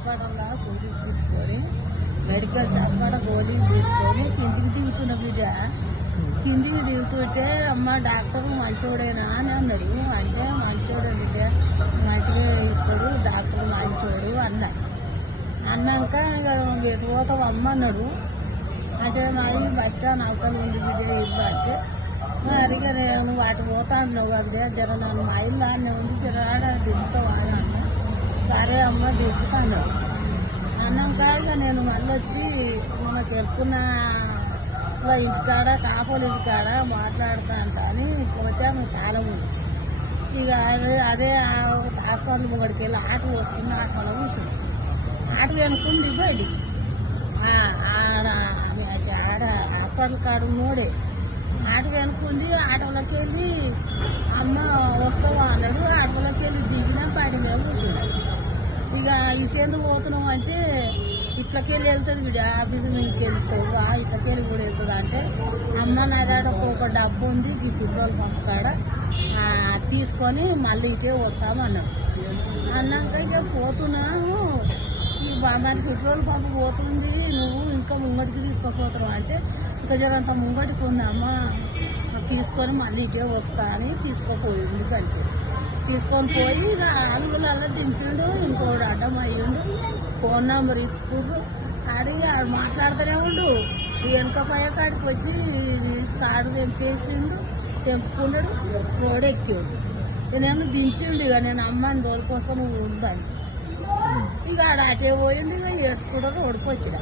హాస్పిటల్లో సూది తీసుకొని మెడికల్ షాప్ గోళీ తీసుకొని కిందికి దిగుతున్న బిడ్డ కిందికి దిగుతుంటే అమ్మ డాక్టర్ మంచోడేనా అని అన్నాడు. అంటే మంచోడే బిడ్డ మంచిగా ఇస్తాడు డాక్టర్ మంచోడు అన్నా. అన్నాక ఇక ఎటు పోతావు అమ్మ అన్నాడు. అంటే మా ఈ బస్ స్టాండ్ అవతల ఉంది బిడ్డ ఇల్లు అంటే. మరి ఇక నేను వాటి పోతా అన్నావు కదా జర నన్ను మా ఇల్లు అన్నీ ఉంది జర ఆడ అదే అమ్మ దిగుతాను అన్నాక ఇక నేను మళ్ళీ వచ్చి మనకు తెలుపుకున్న ఇంటికాడ కాపోలు ఇంటికాడ మాట్లాడతా అంట అని పోతే ఆమె కాలం ఉంది. ఇక అదే అదే ఆ హాస్పిటల్ ముంగడికి వెళ్ళి ఆట వస్తుంది ఆటలో కూర్చుంది ఆట వెనుకుంది బయటి ఆడ ఆడ హాస్పిటల్ కాడు నోడే ఆట వెనుకుంది ఆటోలోకి వెళ్ళి అమ్మ వస్తావా అన్నాడు. ఆటోలోకి వెళ్ళి దిగినా మీద కూర్చున్నాడు ఇక ఇటెందుకు పోతున్నాం అంటే ఇట్లకెళ్ళి వెళ్తుంది వీడు ఆఫీస్ మీదకి బా వా ఇట్లకెళ్ళి కూడా వెళ్తుంది అంటే అమ్మ నా దగ్గర ఒక డబ్బు ఉంది ఈ పెట్రోల్ పంప్ కాడ తీసుకొని మళ్ళీ ఇటే వస్తామన్నాడు అన్నాక ఇక పోతున్నాను. ఈ బాబాకి పెట్రోల్ పంప్ పోతుంది నువ్వు ఇంకా ముంగటికి తీసుకోపోతున్నావు అంటే ఇంకా జరంత ముంగటికి ఉంది అమ్మ తీసుకొని మళ్ళీ ఇటే వస్తా అని తీసుకుపోయింది కంటే తీసుకొని పోయి ఆలుగులలో దింపిండు ఇంకోడు అడ్డం అయ్యిండు. ఫోన్ నెంబర్ ఇచ్చుకుండ్రు. ఆడు మాట్లాడుతూనే ఉండు. వెనుక పై కాడికి వచ్చి తాడు తెంపేసిండు తెంపుకున్నాడు రోడ్ ఎక్కాడు. నేను దించిండు ఇక నేను అమ్మని తోలుకోసం నువ్వు ఉందని ఇక ఆడ అటే పోయిండు ఇక ఏడ్చుకుంటూ వచ్చిన